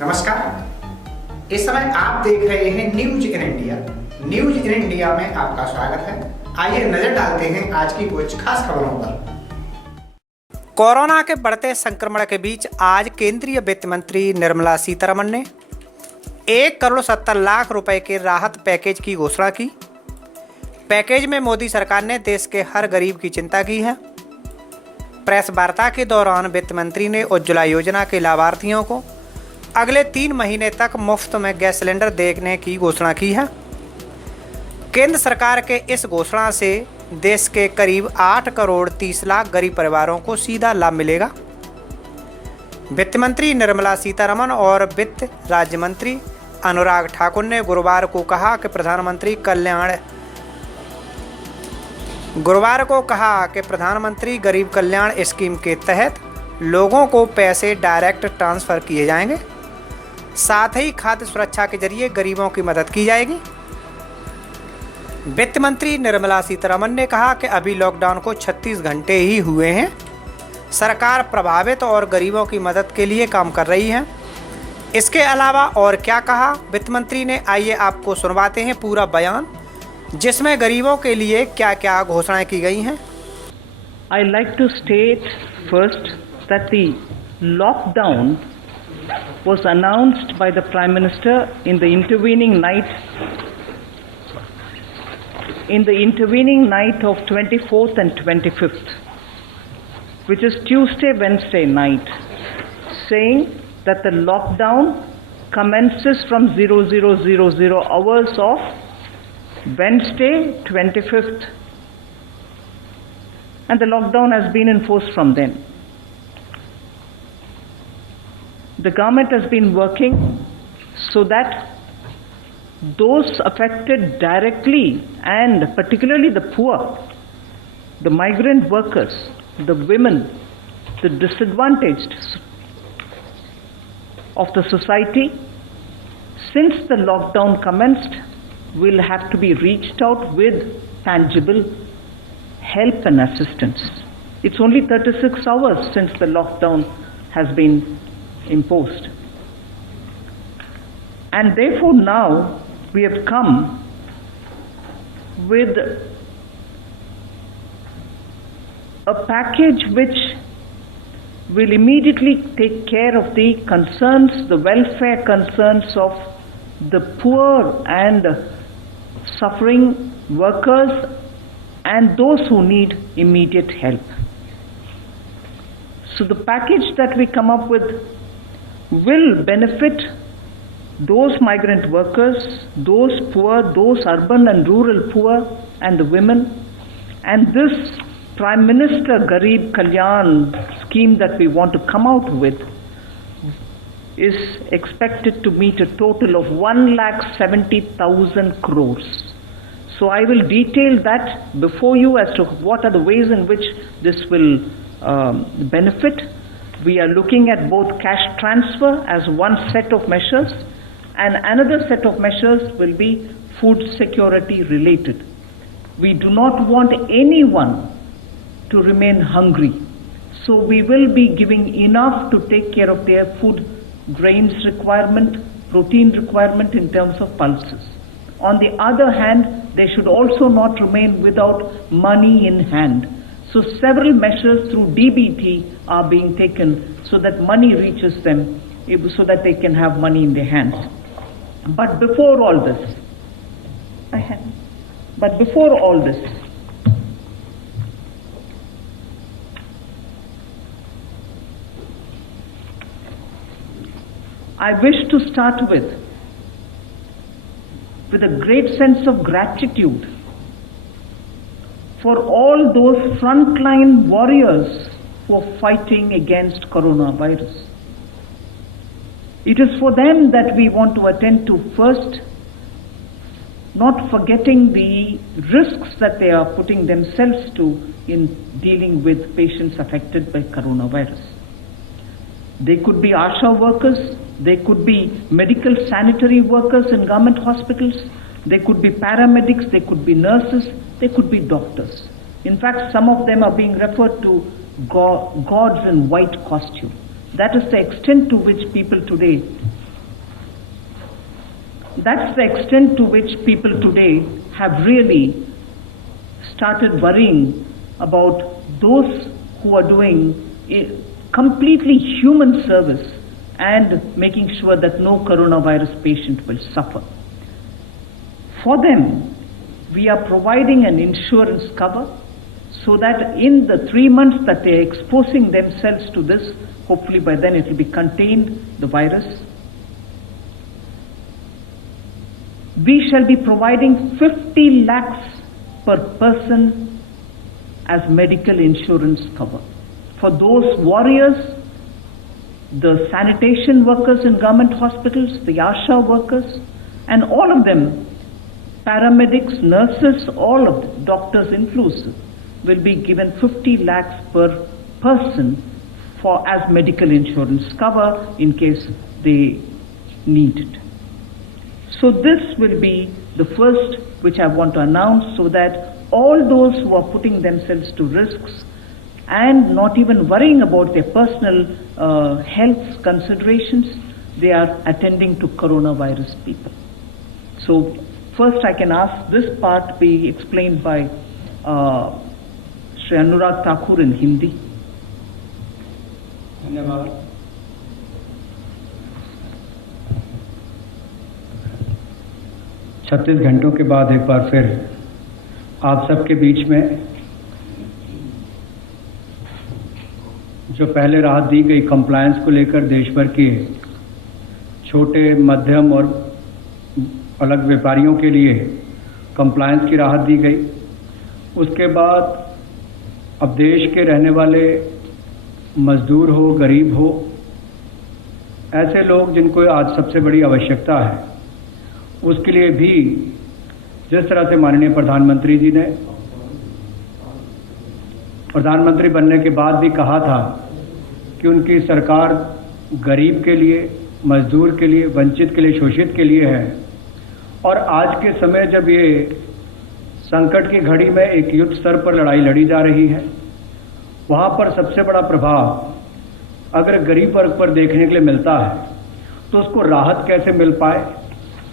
नमस्कार। इस समय आप देख रहे हैं news in India. News in India में आपका स्वागत है। आइए नजर डालते हैं आज की कुछ खास खबरों पर। कोरोना के बढ़ते संक्रमण के बीच आज केंद्रीय वित्त मंत्री निर्मला सीतारमण ने 1,70,00,000 रुपए के राहत पैकेज की घोषणा की। पैकेज में मोदी सरकार ने देश के हर गरीब की चिंता की है। प्रेस वार्ता के दौरान वित्त मंत्री ने उज्ज्वला योजना के लाभार्थियों को अगले 3 महीने तक मुफ्त में गैस सिलेंडर देने की घोषणा की है। केंद्र सरकार के इस घोषणा से देश के करीब 8,30,00,000 गरीब परिवारों को सीधा लाभ मिलेगा। वित्त मंत्री निर्मला सीतारमण और वित्त राज्य मंत्री अनुराग ठाकुर ने गुरुवार को कहा कि प्रधानमंत्री गरीब कल्याण स्कीम के तहत लोगों को पैसे डायरेक्ट ट्रांसफर किए जाएंगे। साथ ही खाद्य सुरक्षा के जरिए गरीबों की मदद की जाएगी। वित्त मंत्री निर्मला सीतारमण ने कहा कि अभी लॉकडाउन को 36 घंटे ही हुए हैं। सरकार प्रभावित और गरीबों की मदद के लिए काम कर रही है। इसके अलावा और क्या कहा वित्त मंत्री ने, आइए आपको सुनवाते हैं पूरा बयान, जिसमें गरीबों के लिए क्या क्या घोषणाएं की गई हैं। I like to state first that the lockdown was announced by the Prime Minister in the intervening night of 24th and 25th, which is Tuesday, Wednesday night, saying that the lockdown commences from 0000 hours of Wednesday 25th, and the lockdown has been enforced from then. The government has been working so that those affected directly, and particularly the poor, the migrant workers, the women, the disadvantaged of the society, since the lockdown commenced, will have to be reached out with tangible help and assistance. It's only 36 hours since the lockdown has been imposed. And therefore now we have come with a package which will immediately take care of the concerns, the welfare concerns of the poor and suffering workers and those who need immediate help. So the package that we come up with will benefit those migrant workers, those poor, those urban and rural poor, and the women. And this Prime Minister Garib Kalyan scheme that we want to come out with is expected to meet a total of 1,70,000 crores. So I will detail that before you as to what are the ways in which this will benefit. We are looking at both cash transfer as one set of measures, and another set of measures will be food security related. We do not want anyone to remain hungry. So we will be giving enough to take care of their food, grains requirement, protein requirement in terms of pulses. On the other hand, they should also not remain without money in hand. So several measures through DBT are being taken so that money reaches them, so that they can have money in their hands. But before all this, I wish to start with a great sense of gratitude for all those frontline warriors who are fighting against coronavirus. It is for them that we want to attend to first, not forgetting the risks that they are putting themselves to in dealing with patients affected by coronavirus. They could be ASHA workers, they could be medical sanitary workers in government hospitals, they could be paramedics, they could be nurses, they could be doctors. In fact, some of them are being referred to gods in white costume. That is the extent to which people today That's the extent to which people today have really started worrying about those who are doing a completely human service and making sure that no coronavirus patient will suffer. For them, we are providing an insurance cover so that in the 3 months that they are exposing themselves to this, hopefully by then it will be contained, the virus. We shall be providing 50 lakhs per person as medical insurance cover. For those warriors, the sanitation workers in government hospitals, the ASHA workers, and all of them, paramedics, nurses, all of them, doctors inclusive, will be given 50 lakhs per person for as medical insurance cover in case they need it. So this will be the first which I want to announce, so that all those who are putting themselves to risks and not even worrying about their personal health considerations, they are attending to coronavirus people. So first I can ask this part be explained by Shri Anurag Thakur in Hindi. धन्यवाद। 36 घंटों के बाद एक बार फिर आप सबके बीच में जो पहले राहत दी गई कंप्लायंस को लेकर देश भर के छोटे मध्यम और अलग व्यापारियों के लिए कंप्लायंस की राहत दी गई, उसके बाद अब देश के रहने वाले मजदूर हो, गरीब हो, ऐसे लोग जिनको आज सबसे बड़ी आवश्यकता है, उसके लिए भी जिस तरह से माननीय प्रधानमंत्री जी ने प्रधानमंत्री बनने के बाद भी कहा था कि उनकी सरकार गरीब के लिए, मजदूर के लिए, वंचित के लिए, शोषित के लिए है, और आज के समय जब ये संकट की घड़ी में एक युद्ध स्तर पर लड़ाई लड़ी जा रही है, वहां पर सबसे बड़ा प्रभाव अगर गरीब वर्ग पर देखने के लिए मिलता है तो उसको राहत कैसे मिल पाए,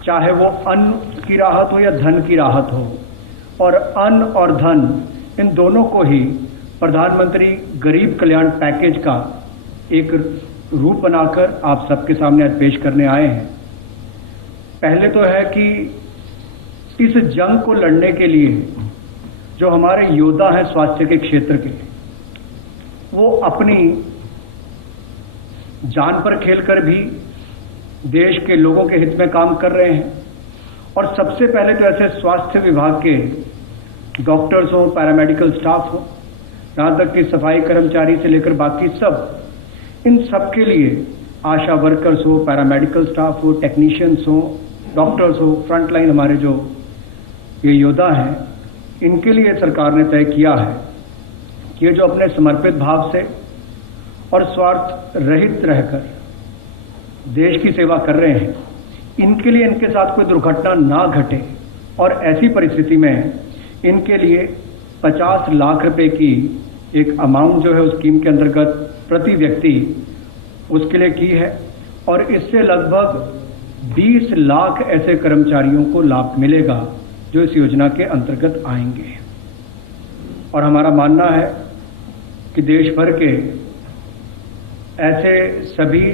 चाहे वो अन्न की राहत हो या धन की राहत हो, और अन्न और धन इन दोनों को ही प्रधानमंत्री गरीब कल्याण पैकेज का एक रूप बनाकर आप सबके सामने आज पेश करने आए हैं। पहले तो है कि इस जंग को लड़ने के लिए जो हमारे योद्धा हैं स्वास्थ्य के क्षेत्र के, वो अपनी जान पर खेलकर भी देश के लोगों के हित में काम कर रहे हैं। और सबसे पहले तो ऐसे स्वास्थ्य विभाग के डॉक्टर्स हो, पैरामेडिकल स्टाफ हो, यहाँ तक कि सफाई कर्मचारी से लेकर बाकी सब, इन सब के लिए आशा वर्कर्स हो, पैरामेडिकल स्टाफ हो, टेक्नीशियंस हो, डॉक्टर्स हो, फ्रंटलाइन हमारे जो ये योद्धा हैं, इनके लिए सरकार ने तय किया है कि ये जो अपने समर्पित भाव से और स्वार्थ रहित रहकर देश की सेवा कर रहे हैं, इनके लिए इनके साथ कोई दुर्घटना ना घटे, और ऐसी परिस्थिति में इनके लिए 50 लाख रुपए की एक अमाउंट जो है उस स्कीम के अंतर्गत प्रति व्यक्ति उसके लिए की है, और इससे लगभग 20 लाख ऐसे कर्मचारियों को लाभ मिलेगा जो इस योजना के अंतर्गत आएंगे। और हमारा मानना है कि देश भर के ऐसे सभी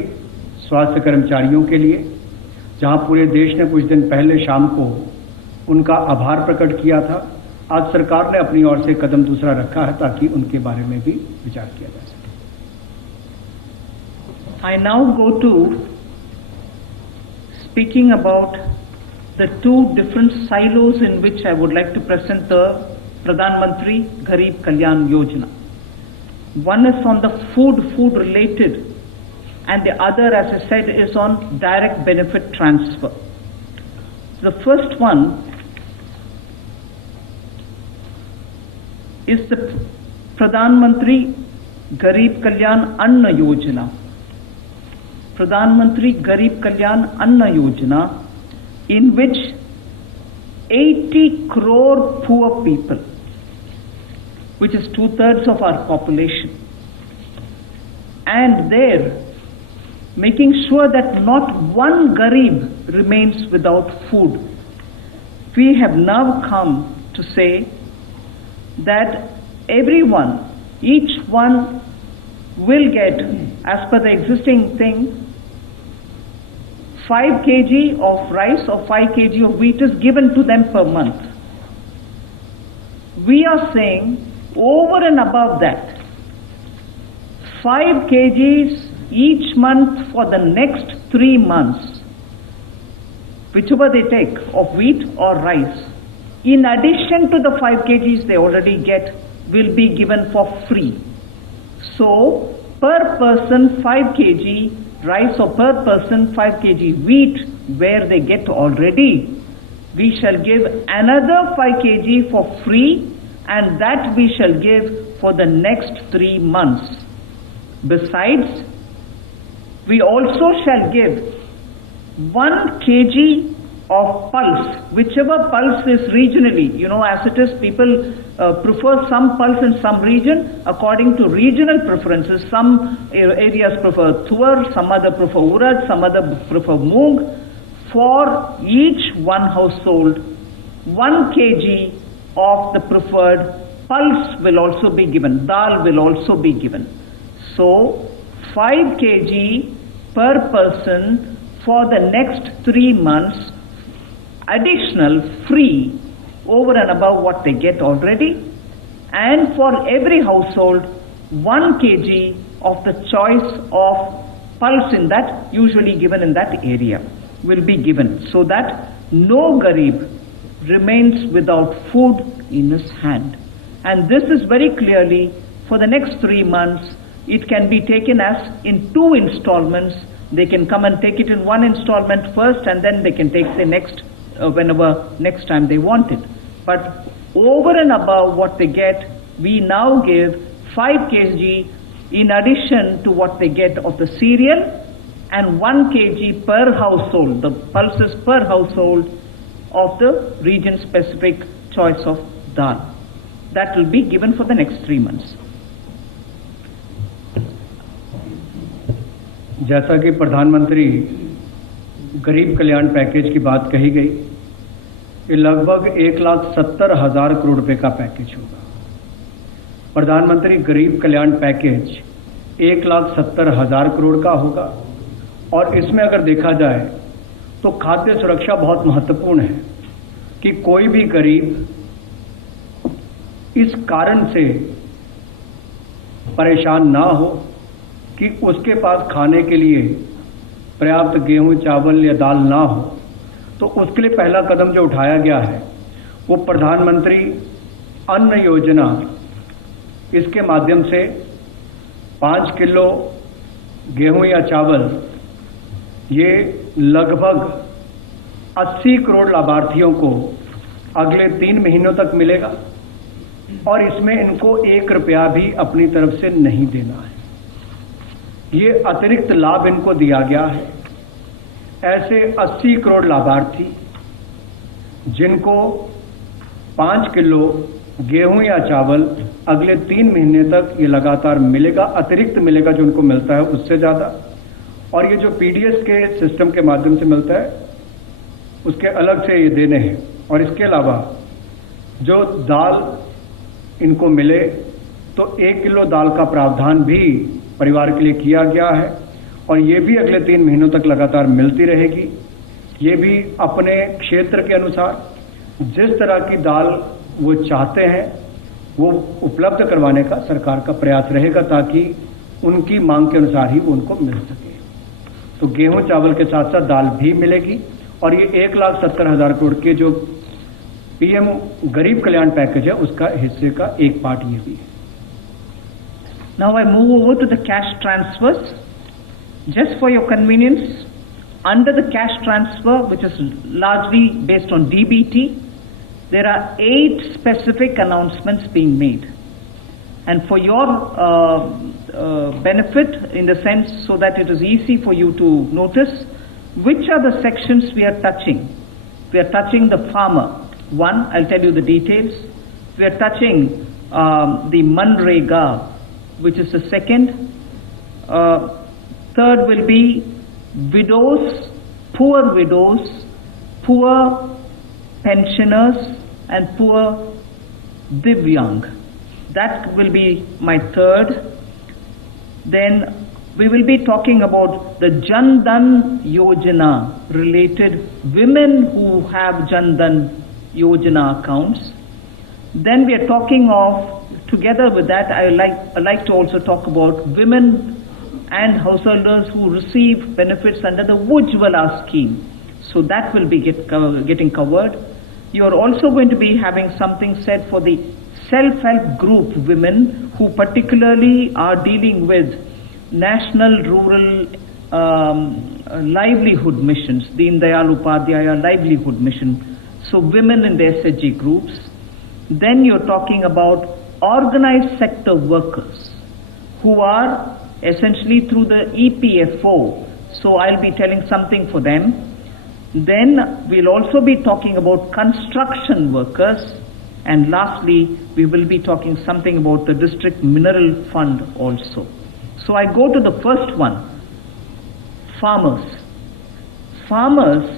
स्वास्थ्य कर्मचारियों के लिए, जहां पूरे देश ने कुछ दिन पहले शाम को उनका आभार प्रकट किया था, आज सरकार ने अपनी ओर से कदम दूसरा रखा है ताकि उनके बारे में भी विचार किया जा सके। I now go to speaking about the two different silos in which I would like to present the Pradhan Mantri Garib Kalyan Yojana. One is on the food related, and the other, as I said, is on direct benefit transfer. The first one is the Pradhan Mantri Garib Kalyan Anna Yojana. Pradhan Mantri Garib Kalyan Anna Yojana, in which 80 crore poor people, which is 2/3 of our population, and there making sure that not one Garib remains without food. We have now come to say that everyone, each one will get, as per the existing thing, 5 kg of rice or 5 kg of wheat is given to them per month. We are saying over and above that, 5 kgs each month for the next 3 months, whichever they take of wheat or rice, in addition to the 5 kgs they already get, will be given for free. So, per person 5 kg rice or per person 5 kg wheat, where they get already, we shall give another 5 kg for free, and that we shall give for the next 3 months. Besides, we also shall give 1 kg of pulse, whichever pulse is regionally. You know, as it is, people prefer some pulse in some region according to regional preferences. Some areas prefer tuar, some other prefer urad, some other prefer moong. For each one household, 1 kg of the preferred pulse will also be given, dal will also be given. So, 5 kg per person for the next 3 months, additional, free, over and above what they get already. And for every household, 1 kg of the choice of pulse in that, usually given in that area, will be given, so that no Garib remains without food in his hand. And this is very clearly for the next 3 months. It can be taken as in 2 installments. They can come and take it in 1 installment first, and then they can take the next whenever next time they want it. But over and above what they get, we now give 5 kg in addition to what they get of the cereal, and 1 kg per household, the pulses per household of the region specific choice of dal. That will be given for the next 3 months. जैसा कि प्रधानमंत्री गरीब कल्याण package की बात कही गई, ये लगभग 1,70,000 करोड़ रुपए का पैकेज होगा। प्रधानमंत्री गरीब कल्याण पैकेज 1,70,000 करोड़ का होगा, और इसमें अगर देखा जाए तो खाद्य सुरक्षा बहुत महत्वपूर्ण है कि कोई भी गरीब इस कारण से परेशान ना हो कि उसके पास खाने के लिए पर्याप्त गेहूं, चावल या दाल ना हो। तो उसके लिए पहला कदम जो उठाया गया है वो प्रधानमंत्री अन्न योजना, इसके माध्यम से 5 किलो गेहूं या चावल ये लगभग 80 करोड़ लाभार्थियों को अगले 3 महीनों तक मिलेगा, और इसमें इनको 1 रुपया भी अपनी तरफ से नहीं देना है। ये अतिरिक्त लाभ इनको दिया गया है। ऐसे 80 करोड़ लाभार्थी जिनको 5 किलो गेहूं या चावल अगले 3 महीने तक ये लगातार मिलेगा, अतिरिक्त मिलेगा जो उनको मिलता है उससे ज़्यादा। और ये जो पीडीएस के सिस्टम के माध्यम से मिलता है उसके अलग से ये देने हैं। और इसके अलावा जो दाल इनको मिले तो 1 किलो दाल का प्रावधान भी परिवार के लिए किया गया है, और ये भी अगले 3 महीनों तक लगातार मिलती रहेगी। ये भी अपने क्षेत्र के अनुसार जिस तरह की दाल वो चाहते हैं वो उपलब्ध करवाने का सरकार का प्रयास रहेगा, ताकि उनकी मांग के अनुसार ही वो उनको मिल सके। तो गेहूं चावल के साथ साथ दाल भी मिलेगी, और ये 1,70,000 करोड़ के जो पीएम गरीब कल्याण पैकेज है उसका हिस्से का एक पार्ट ये भी है। Now I move over to the cash transfers. Just for your convenience, under the cash transfer, which is largely based on DBT, there are 8 specific announcements being made. And for your benefit, in the sense so that it is easy for you to notice, which are the sections we are touching. We are touching the farmer. 1, I'll tell you the details. We are touching the Manrega, which is the second. Third will be widows, poor pensioners, and poor Divyang. That will be my third. Then we will be talking about the Jan Dhan Yojana related women who have Jan Dhan Yojana accounts. Then we are talking of, together with that, I like to also talk about women and householders who receive benefits under the Ujjwala scheme. So that will be getting covered. You are also going to be having something said for the self-help group women who particularly are dealing with National Rural Livelihood Missions, Deen Dayal Upadhyaya Livelihood Mission. So women in the SHG groups. Then you're talking about organized sector workers who are essentially through the EPFO. So I'll be telling something for them. Then we'll also be talking about construction workers. And lastly, we will be talking something about the district mineral fund also. So I go to the first one, farmers. Farmers,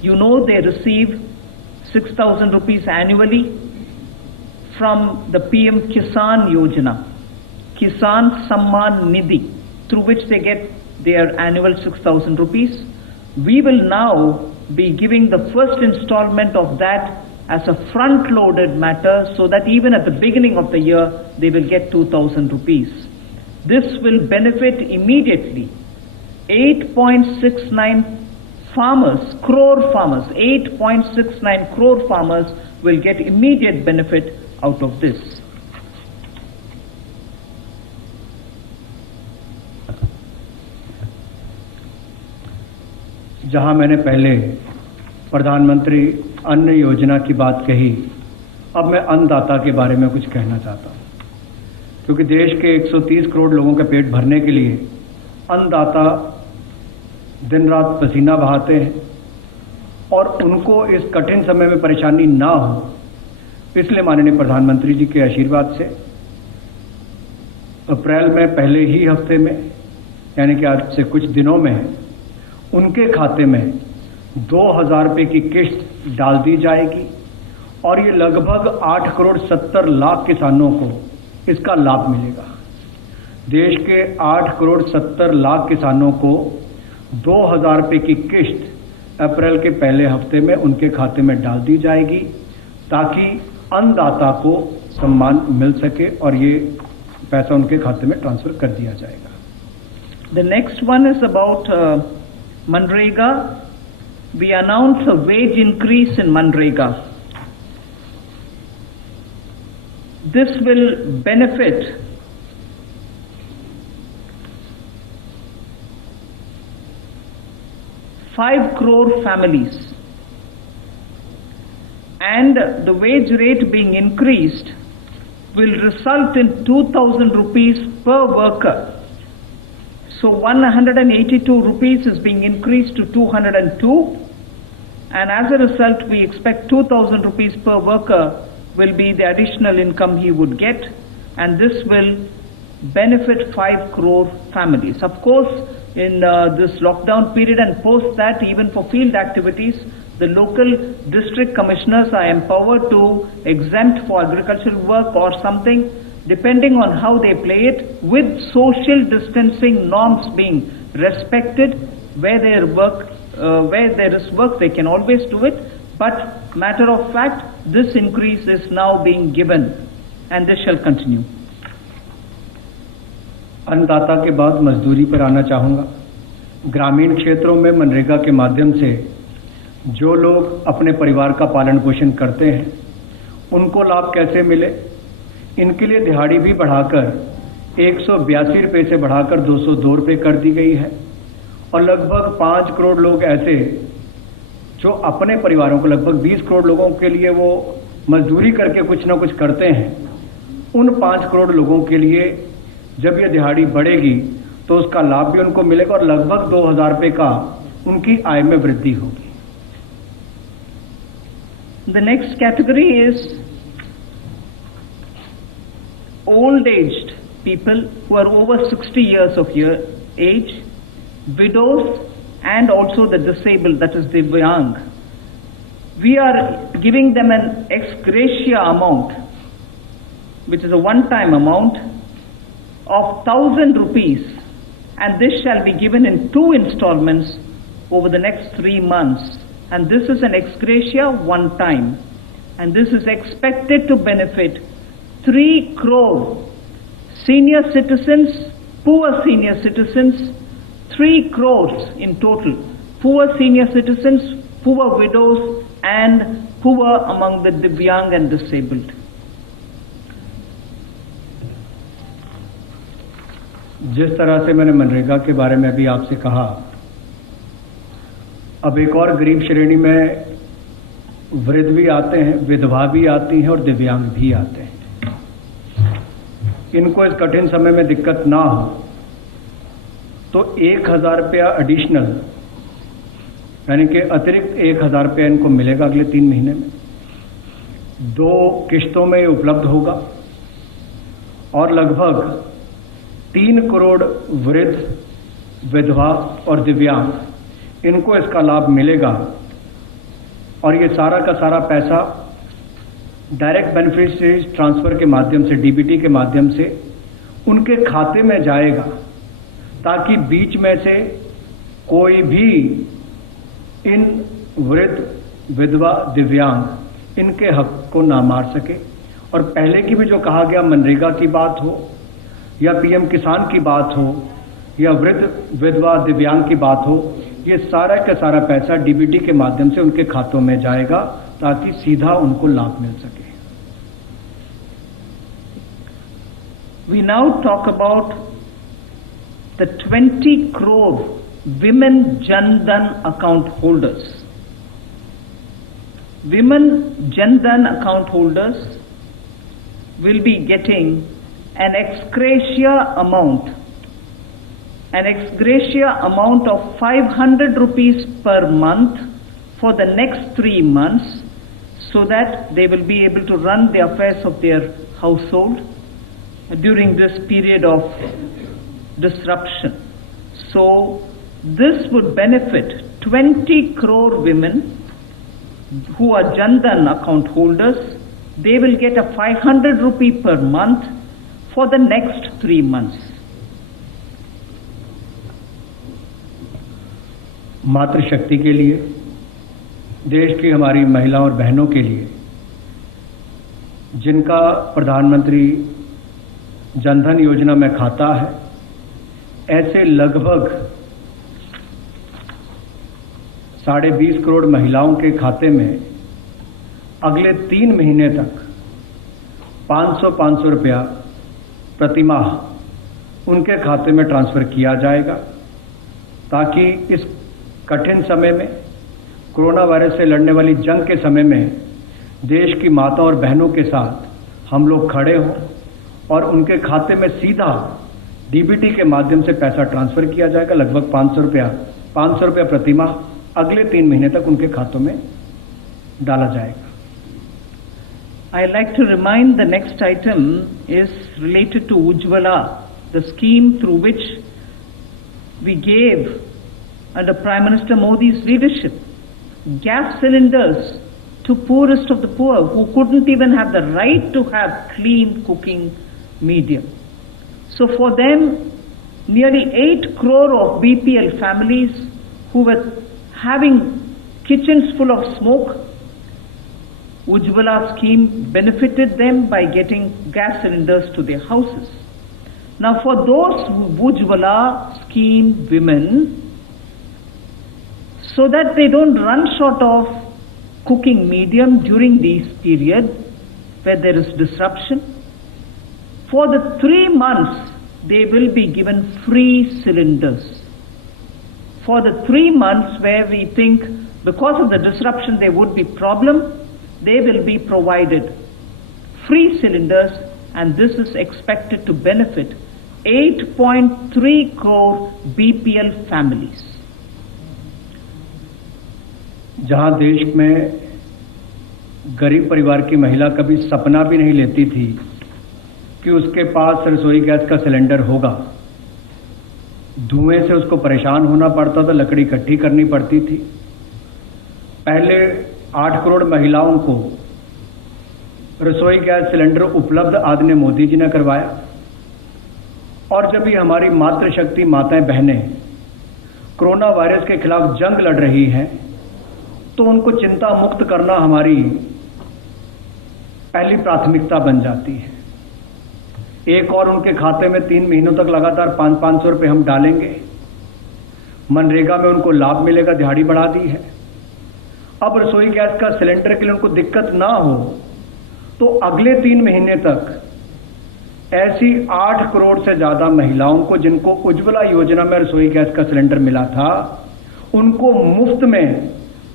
you know, they receive 6,000 rupees annually from the PM Kisan Yojana, Kisan Samman Nidhi, through which they get their annual 6,000 rupees. We will now be giving the first installment of that as a front-loaded matter so that even at the beginning of the year, they will get 2,000 rupees. This will benefit immediately 8.69 crore farmers, 8.69 crore farmers will get immediate benefit out of this. जहां मैंने पहले प्रधानमंत्री अन्न योजना की बात कही, अब मैं अन्नदाता के बारे में कुछ कहना चाहता हूं, क्योंकि देश के 130 करोड़ लोगों के पेट भरने के लिए अन्नदाता दिन रात पसीना बहाते हैं और उनको इस कठिन समय में परेशानी ना हो, इसलिए माननीय प्रधानमंत्री जी के आशीर्वाद से अप्रैल में पहले ही हफ्ते में, यानी कि आज से कुछ दिनों में, उनके खाते में 2,000 रुपये की किस्त डाल दी जाएगी और ये लगभग 8 करोड़ 70 लाख किसानों को इसका लाभ मिलेगा। देश के 8 करोड़ 70 लाख किसानों को 2,000 रुपये की किस्त अप्रैल के पहले हफ्ते में उनके खाते में डाल दी जाएगी ताकि अन्नदाता को सम्मान मिल सके और ये पैसा उनके खाते में ट्रांसफर कर दिया जाएगा। The next one is about Manrega. We announced a wage increase in Manrega. This will benefit five crore families, and the wage rate being increased will result in 2,000 rupees per worker. So 182 rupees is being increased to 202, and as a result we expect 2,000 rupees per worker will be the additional income he would get, and this will benefit 5 crore families. Of course, in this lockdown period and post that, even for field activities, the local district commissioners are empowered to exempt for agricultural work or something, depending on how they play it, with social distancing norms being respected. Where there is work, they can always do it. But matter of fact, this increase is now being given, and this shall continue. अन्नदाता के बाद मजदूरी पर आना चाहूँगा। ग्रामीण क्षेत्रों में मनरेगा के माध्यम से जो लोग अपने परिवार का पालन पोषण करते हैं, उनको लाभ कैसे मिले, इनके लिए दिहाड़ी भी बढ़ाकर 182 रुपये से बढ़ाकर 202 रुपये कर दी गई है। और लगभग 5 करोड़ लोग ऐसे जो अपने परिवारों को, लगभग 20 करोड़ लोगों के लिए वो मजदूरी करके कुछ ना कुछ करते हैं, उन 5 करोड़ लोगों के लिए जब ये दिहाड़ी बढ़ेगी तो उसका लाभ भी उनको मिलेगा और लगभग 2,000 रुपये का उनकी आय में वृद्धि होगी। The next category is old aged people who are over 60 years of age, widows, and also the disabled, that is Divyang. We are giving them an ex gratia amount, which is a one-time amount of 1,000 rupees, and this shall be given in 2 installments over the next 3 months. And this is an ex gratia one time, and this is expected to benefit 3 crore senior citizens, poor senior citizens, 3 crores in total, poor senior citizens, poor widows, and poor among the Divyang and disabled. जिस तरह से मैंने मनरेगा के बारे में अभी आपसे कहा, अब एक और गरीब श्रेणी में वृद्ध भी आते हैं, विधवा भी आती हैं और दिव्यांग भी आते हैं। इनको इस कठिन समय में दिक्कत ना हो तो 1,000 रुपया एडिशनल, यानी कि अतिरिक्त 1,000 रुपया इनको मिलेगा अगले 3 महीने में। 2 किश्तों में ये उपलब्ध होगा और लगभग 3 करोड़ वृद्ध, विधवा और दिव्यांग इनको इसका लाभ मिलेगा। और ये सारा का सारा पैसा डायरेक्ट बेनिफिशियरी ट्रांसफर के माध्यम से, डीबीटी के माध्यम से उनके खाते में जाएगा, ताकि बीच में से कोई भी इन वृद्ध, विधवा, दिव्यांग इनके हक को ना मार सके। और पहले की भी जो कहा गया, मनरेगा की बात हो या पीएम किसान की बात हो या वृद्ध, विधवा, दिव्यांग की बात हो, ये सारा का सारा पैसा डीबीटी के माध्यम से उनके खातों में जाएगा, ताकि सीधा उनको लाभ मिल सके। We now talk about the 20 crore women Jan Dhan account holders. Women Jan Dhan account holders will be getting an ex gratia amount of 500 rupees per month for the next 3 months, so that they will be able to run the affairs of their household during this period of disruption. So this would benefit 20 crore women who are Jan Dhan account holders. They will get a 500 rupee per month for the next 3 months. मातृशक्ति के लिए, देश की हमारी महिलाओं और बहनों के लिए, जिनका प्रधानमंत्री जनधन योजना में खाता है, ऐसे लगभग 20.5 करोड़ महिलाओं के खाते में अगले 3 महीने तक 500 रुपया प्रति माह उनके खाते में ट्रांसफर किया जाएगा, ताकि इस कठिन समय में, कोरोना वायरस से लड़ने वाली जंग के समय में देश की माताओं और बहनों के साथ हम लोग खड़े हों और उनके खाते में सीधा डीबीटी के माध्यम से पैसा ट्रांसफर किया जाएगा। लगभग 500 रुपया प्रति माह अगले 3 महीने तक उनके खातों में डाला जाएगा। I'd like to remind the next item is related to Ujjwala, the scheme through which we gave, under Prime Minister Modi's leadership, gas cylinders to poorest of the poor who couldn't even have the right to have clean cooking medium. So for them, nearly 8 crore of BPL families who were having kitchens full of smoke, Ujjwala scheme benefited them by getting gas cylinders to their houses. Now for those Ujjwala scheme women, so that they don't run short of cooking medium during this period where there is disruption, for the 3 months they will be given free cylinders. For the 3 months where we think because of the disruption there would be problem, they will be provided free cylinders, and this is expected to benefit 8.3 crore BPL families. जहां देश में गरीब परिवार की महिला कभी सपना भी नहीं लेती थी कि उसके पास रसोई गैस का सिलेंडर होगा, धुएं से उसको परेशान होना पड़ता था, लकड़ी इकट्ठी करनी पड़ती थी। पहले 8 करोड़ महिलाओं को रसोई गैस सिलेंडर उपलब्ध आदरणीय मोदी जी ने करवाया। और जब भी हमारी मातृशक्ति माताएं बहनें कोरोना वायरस के खिलाफ जंग लड़ रही हैं, तो उनको चिंता मुक्त करना हमारी पहली प्राथमिकता बन जाती है। एक और उनके खाते में 3 महीनों तक लगातार 500-500 रुपये हम डालेंगे। मनरेगा में उनको लाभ मिलेगा, दिहाड़ी बढ़ा दी है। अब रसोई गैस का सिलेंडर के लिए उनको दिक्कत ना हो, तो अगले 3 महीने तक ऐसी 8 करोड़ से ज्यादा महिलाओं को जिनको उज्ज्वला योजना में रसोई गैस का सिलेंडर मिला था, उनको मुफ्त में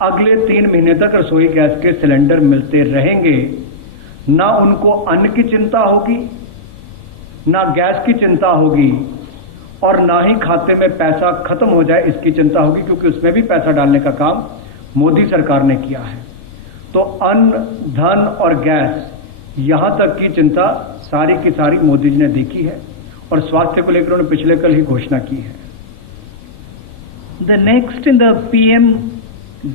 अगले 3 महीने तक रसोई गैस के सिलेंडर मिलते रहेंगे। ना उनको अन्न की चिंता होगी, ना गैस की चिंता होगी, और ना ही खाते में पैसा खत्म हो जाए इसकी चिंता होगी, क्योंकि उसमें भी पैसा डालने का काम मोदी सरकार ने किया है। तो अन्न, धन और गैस, यहां तक की चिंता सारी की सारी मोदी जी ने देखी है, और स्वास्थ्य को लेकर उन्होंने पिछले कल ही घोषणा की है। The next in the PM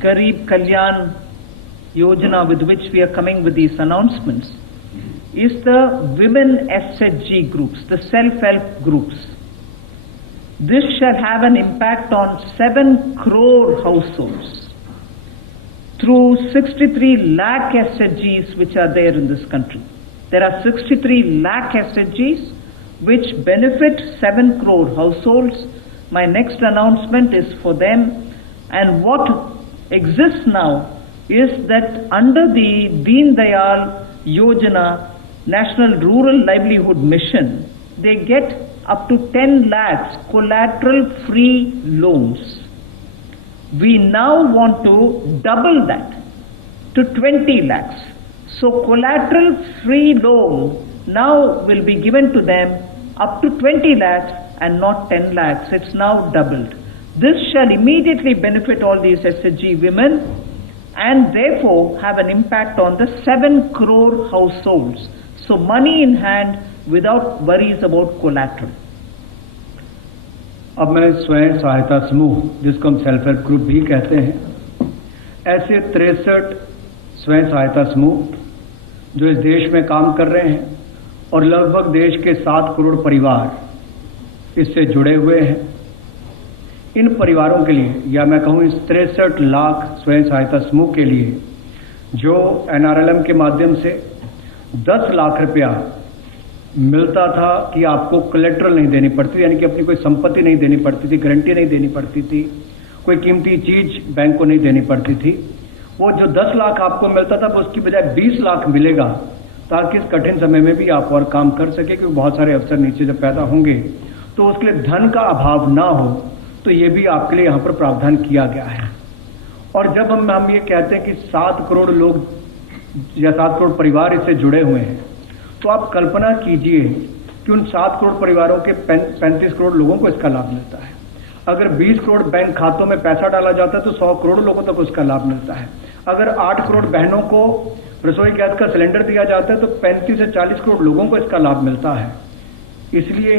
Garib Kalyan Yojana, with which we are coming with these announcements, is the women SHG groups, the self-help groups. This shall have an impact on 7 crore households through 63 lakh SHGs which are there in this country. There are 63 lakh SHGs which benefit 7 crore households. My next announcement is for them, and what exists now is that under the Deen Dayal Yojana National Rural Livelihood Mission, they get up to 10 lakhs collateral free loans. We now want to double that to 20 lakhs. So collateral free loan now will be given to them up to 20 lakhs and not 10 lakhs. It's now doubled. This shall immediately benefit all these SHG women and therefore have an impact on the 7 crore households. So money in hand without worries about collateral. अब मैं स्वयं सहायता समूह, जिसको हम self help group भी कहते हैं, ऐसे 63 स्वयं सहायता समूह जो इस देश में काम कर रहे हैं, और लगभग देश के 7 करोड़ परिवार इससे जुड़े हुए हैं। इन परिवारों के लिए, या मैं कहूँ इस 63 लाख स्वयं सहायता समूह के लिए, जो NRLM के माध्यम से 10 लाख रुपया मिलता था कि आपको कोलेट्रल नहीं देनी पड़ती, यानी कि अपनी कोई संपत्ति नहीं देनी पड़ती थी, गारंटी नहीं देनी पड़ती थी, कोई कीमती चीज बैंक को नहीं देनी पड़ती थी। वो जो 10 लाख आपको मिलता था, उसकी बजाय 20 लाख मिलेगा, ताकि इस कठिन समय में भी आप और काम कर सके, क्योंकि बहुत सारे अवसर नीचे जब पैदा होंगे तो उसके लिए धन का अभाव ना हो। तो ये भी आपके लिए यहाँ पर प्रावधान किया गया है। और जब हम ये कहते हैं कि 7 करोड़ लोग या 7 करोड़ परिवार इससे जुड़े हुए हैं, तो आप कल्पना कीजिए कि उन 7 करोड़ परिवारों के 35 करोड़ लोगों को इसका लाभ मिलता है। अगर 20 करोड़ बैंक खातों में पैसा डाला जाता है तो 100 करोड़ लोगों तक उसका लाभ मिलता है। अगर 8 करोड़ बहनों को रसोई गैस का सिलेंडर दिया जाता है तो 35 से 40 करोड़ लोगों को इसका लाभ मिलता है। इसलिए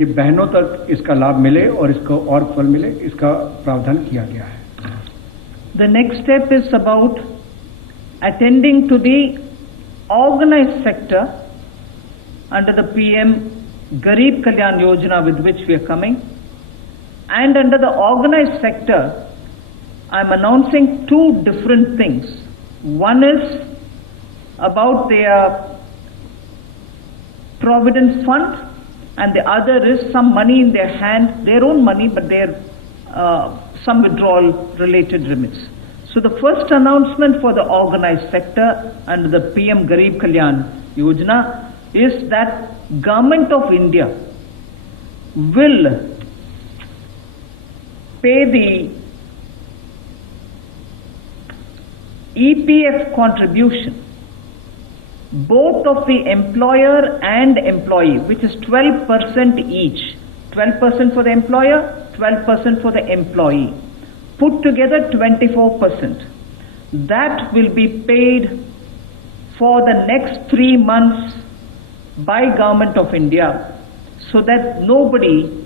ये बहनों तक इसका लाभ मिले और इसको और फल मिले, इसका प्रावधान किया गया है। The next step is about attending to the organized sector under the PM Garib Kalyan Yojana, with which we are coming. And under the organized sector, I am announcing 2 different things. One is about their provident fund, and the other is some money in their hand, their own money, but their some withdrawal related remits. So the first announcement for the organized sector under the PM Garib Kalyan Yojana is that Government of India will pay the EPF contribution both of the employer and employee, which is 12% each. 12% for the employer, 12% for the employee. Put together 24%. That will be paid for the next 3 months by Government of India, so that nobody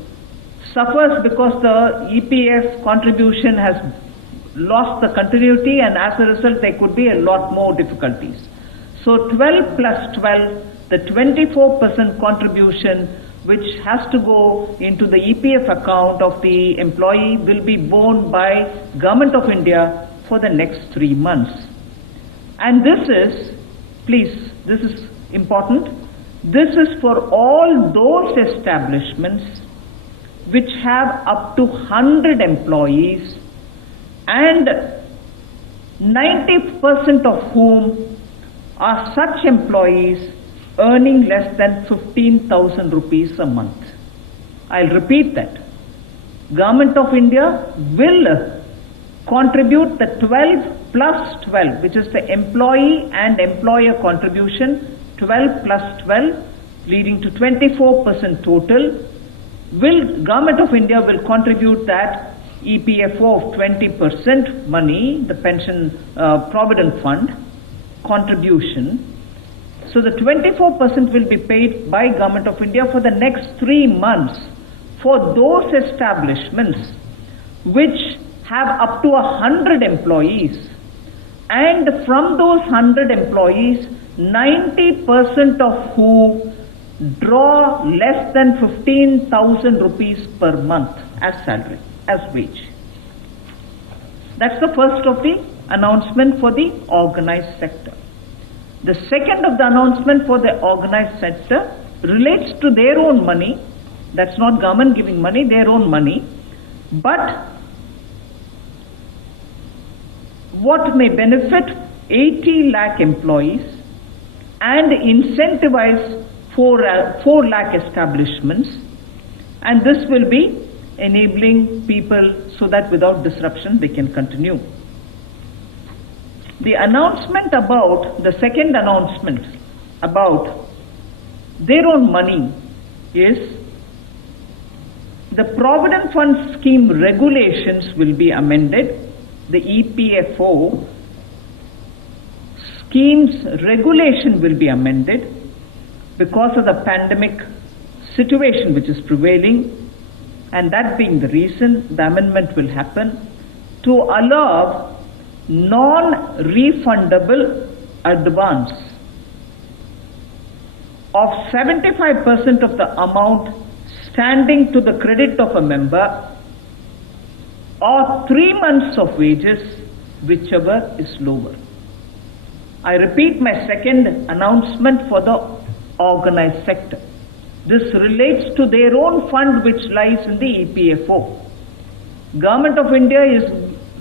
suffers because the EPF contribution has lost the continuity, and as a result there could be a lot more difficulties. So 12 plus 12, the 24% contribution which has to go into the EPF account of the employee will be borne by Government of India for the next 3 months. And this is, please, this is important, this is for all those establishments which have up to 100 employees and 90% of whom are such employees earning less than 15,000 rupees a month. I'll repeat that. Government of India will contribute the 12 plus 12, which is the employee and employer contribution, 12 plus 12, leading to 24% total. Government of India will contribute that EPFO of 20% money, the pension provident fund contribution. So the 24% will be paid by Government of India for the next 3 months for those establishments which have up to 100 employees. And from those 100 employees, 90% of who draw less than 15,000 rupees per month as salary, as wage. That's the first of the announcement for the organized sector. The second of the announcement for the organized sector relates to their own money. That's not government giving money, their own money. But what may benefit 80 lakh employees and incentivize 4 lakh establishments, and this will be enabling people so that without disruption they can continue. The announcement about, the second announcement about their own money is the Provident Fund Scheme regulations will be amended. The EPFO scheme's regulation will be amended because of the pandemic situation which is prevailing, and that being the reason the amendment will happen to allow non-refundable advance of 75% of the amount standing to the credit of a member or 3 months of wages, whichever is lower. I repeat my second announcement for the organized sector. This relates to their own fund which lies in the EPFO. Government of India is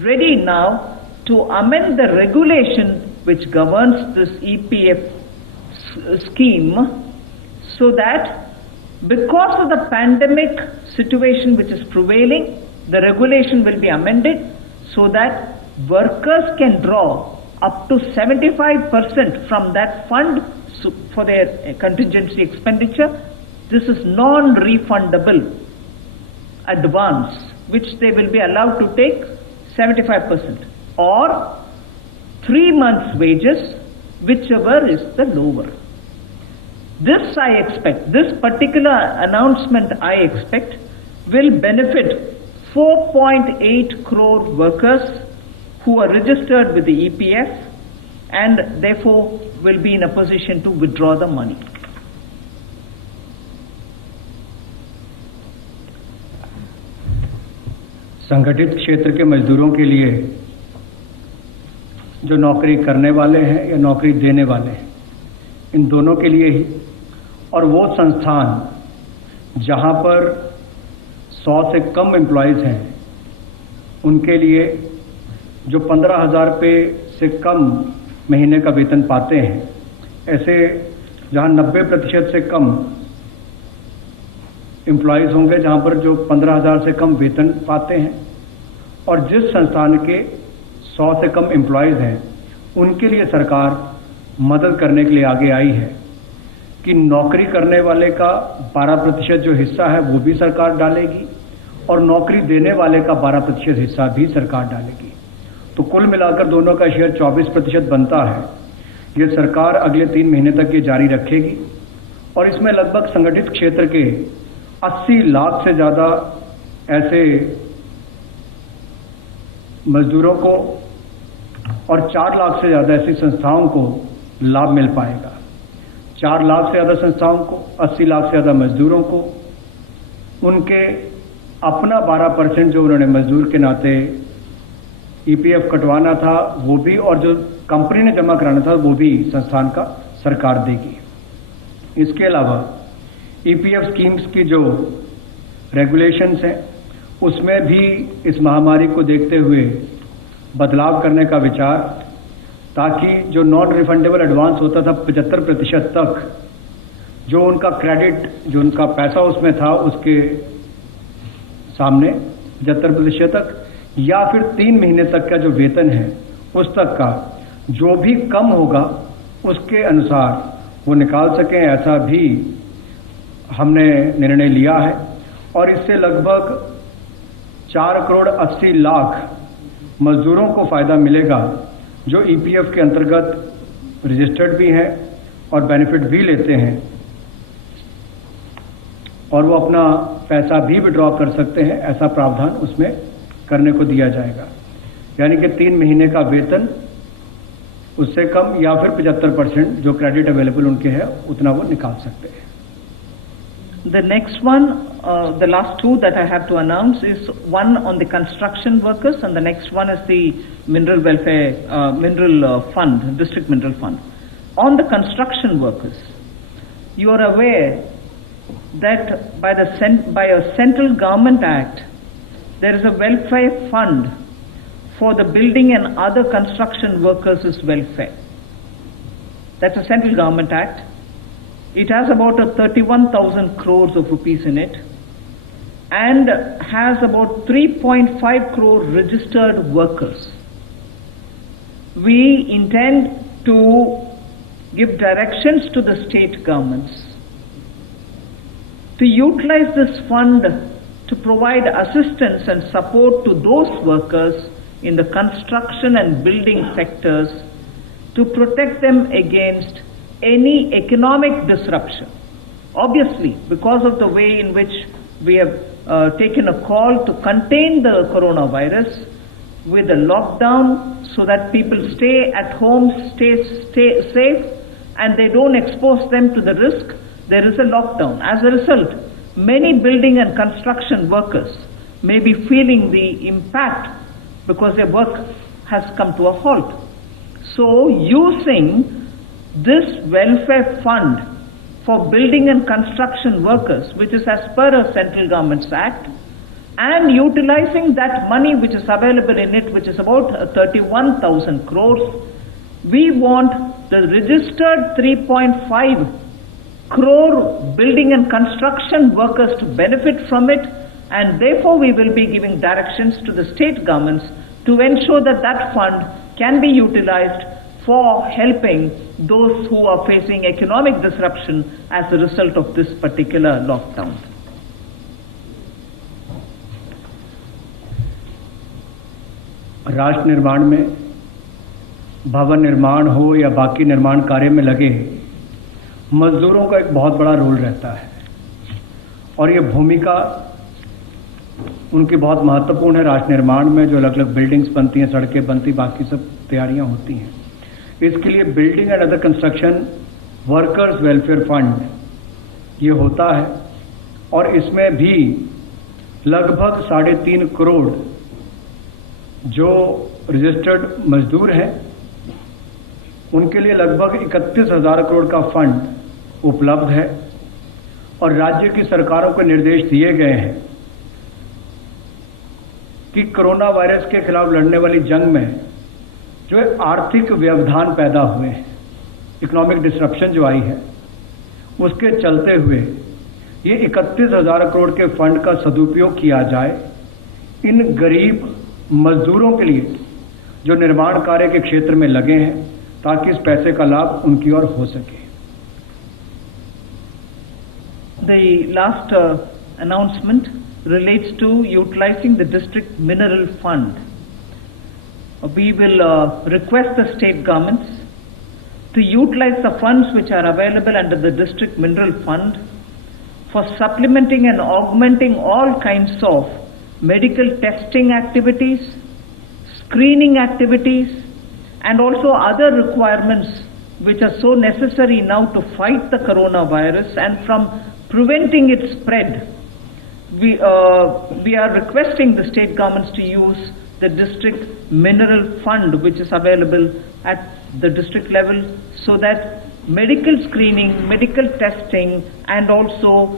ready now to amend the regulation which governs this EPF scheme so that because of the pandemic situation which is prevailing, the regulation will be amended so that workers can draw up to 75% from that fund for their contingency expenditure. This is non-refundable advance which they will be allowed to take 75%. Or 3 months wages, whichever is the lower. This I expect, this particular announcement I expect will benefit 4.8 crore workers who are registered with the EPF and therefore will be in a position to withdraw the money. संगठित क्षेत्र के मजदूरों के लिए जो नौकरी करने वाले हैं या नौकरी देने वाले हैं, इन दोनों के लिए ही, और वो संस्थान जहां पर 100 से कम एम्प्लॉयज़ हैं उनके लिए जो 15,000 रुपये से कम महीने का वेतन पाते हैं, ऐसे जहां 90% से कम एम्प्लॉयज़ होंगे जहां पर जो 15,000 से कम वेतन पाते हैं, और जिस संस्थान के 100 से कम एम्प्लॉयज़ हैं उनके लिए सरकार मदद करने के लिए आगे आई है कि नौकरी करने वाले का 12% जो हिस्सा है वो भी सरकार डालेगी और नौकरी देने वाले का 12% हिस्सा भी सरकार डालेगी। तो कुल मिलाकर दोनों का शेयर 24% बनता है। ये सरकार अगले 3 महीने तक ये जारी रखेगी और इसमें लगभग संगठित क्षेत्र के 80 लाख से ज़्यादा ऐसे मजदूरों को और 4 लाख से ज़्यादा ऐसी संस्थाओं को लाभ मिल पाएगा। 4 लाख से ज़्यादा संस्थाओं को, 80 लाख से ज़्यादा मजदूरों को उनके अपना 12% जो उन्होंने मजदूर के नाते ईपीएफ कटवाना था वो भी, और जो कंपनी ने जमा कराना था वो भी संस्थान का सरकार देगी। इसके अलावा ईपीएफ स्कीम्स की जो रेगुलेशंस हैं उसमें भी इस महामारी को देखते हुए बदलाव करने का विचार, ताकि जो नॉन रिफंडेबल एडवांस होता था 75% तक, जो उनका क्रेडिट, जो उनका पैसा उसमें था उसके सामने 75% तक, या फिर 3 महीने तक का जो वेतन है उस तक का जो भी कम होगा उसके अनुसार वो निकाल सकें, ऐसा भी हमने निर्णय लिया है। और इससे लगभग 4 करोड़ 80 लाख मजदूरों को फायदा मिलेगा जो ईपीएफ के अंतर्गत रजिस्टर्ड भी हैं और बेनिफिट भी लेते हैं, और वो अपना पैसा भी विड्रॉ कर सकते हैं। ऐसा प्रावधान उसमें करने को दिया जाएगा, यानी कि 3 महीने का वेतन उससे कम या फिर 75% जो क्रेडिट अवेलेबल उनके है उतना वो निकाल सकते हैं। The next one, the last 2 that I have to announce is one on the construction workers and the next one is the mineral welfare, fund, district mineral fund. On the construction workers, you are aware that by a central government act, there is a welfare fund for the building and other construction workers' welfare. That's a central government act. It has about 31,000 crores of rupees in it and has about 3.5 crore registered workers. We intend to give directions to the state governments to utilize this fund to provide assistance and support to those workers in the construction and building sectors to protect them against any economic disruption. Obviously, because of the way in which we have taken a call to contain the coronavirus with a lockdown so that people stay at home, stay safe, and they don't expose them to the risk, there is a lockdown. As a result, many building and construction workers may be feeling the impact because their work has come to a halt. So, using this welfare fund for building and construction workers, which is as per a central government's act, and utilizing that money which is available in it, which is about 31,000 crores, we want the registered 3.5 crore building and construction workers to benefit from it, and therefore we will be giving directions to the state governments to ensure that that fund can be utilized for helping those who are facing economic disruption as a result of this particular lockdown. राष्ट्र निर्माण में, भवन निर्माण हो या बाकी निर्माण कार्य में लगे मजदूरों का एक बहुत बड़ा रोल रहता है और ये भूमिका उनकी बहुत महत्वपूर्ण है राष्ट्र निर्माण में। जो अलग अलग बिल्डिंग्स बनती हैं, सड़कें बनती, बाकी सब तैयारियां होती हैं, इसके लिए building and other construction workers welfare fund ये होता है और इसमें भी लगभग 3.5 करोड़ जो रजिस्टर्ड मजदूर हैं उनके लिए लगभग 31,000 करोड़ का फंड उपलब्ध है और राज्य की सरकारों को निर्देश दिए गए हैं कि कोरोना वायरस के खिलाफ लड़ने वाली जंग में जो आर्थिक व्यवधान पैदा हुए हैं, इकोनॉमिक डिसरप्शन जो आई है, उसके चलते हुए ये 31,000 करोड़ के फंड का सदुपयोग किया जाए इन गरीब मजदूरों के लिए जो निर्माण कार्य के क्षेत्र में लगे हैं, ताकि इस पैसे का लाभ उनकी ओर हो सके। The last announcement relates to utilizing the district mineral fund. We will request the state governments to utilize the funds which are available under the district mineral fund for supplementing and augmenting all kinds of medical testing activities, screening activities, and also other requirements which are so necessary now to fight the coronavirus and from preventing its spread. We are requesting the state governments to use the district mineral fund which is available at the district level so that medical screening, medical testing, and also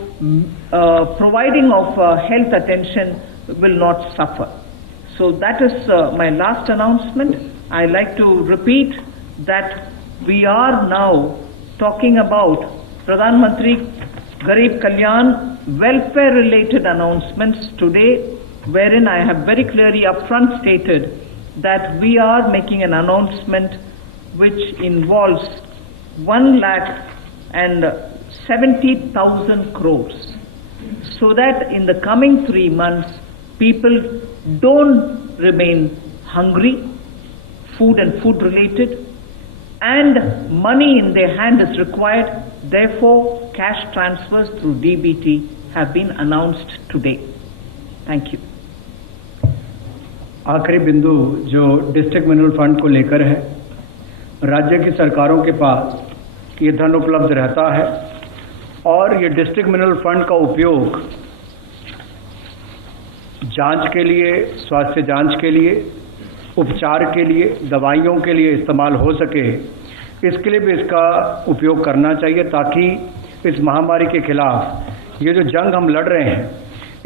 providing of health attention will not suffer. So that is my last announcement. I like to repeat that we are now talking about Pradhan Mantri Garib Kalyan welfare related announcements today, wherein I have very clearly upfront stated that we are making an announcement which involves 1,70,000 crores, so that in the coming 3 months people don't remain hungry, food and food related, and money in their hand is required. Therefore, cash transfers through DBT have been announced today. Thank you. आखिरी बिंदु जो district mineral fund को लेकर है, राज्य की सरकारों के पास ये धन उपलब्ध रहता है और ये डिस्ट्रिक्ट मिनरल फंड का उपयोग जांच के लिए, स्वास्थ्य जांच के लिए, उपचार के लिए, दवाइयों के लिए इस्तेमाल हो सके, इसके लिए भी इसका उपयोग करना चाहिए ताकि इस महामारी के खिलाफ ये जो जंग हम लड़ रहे हैं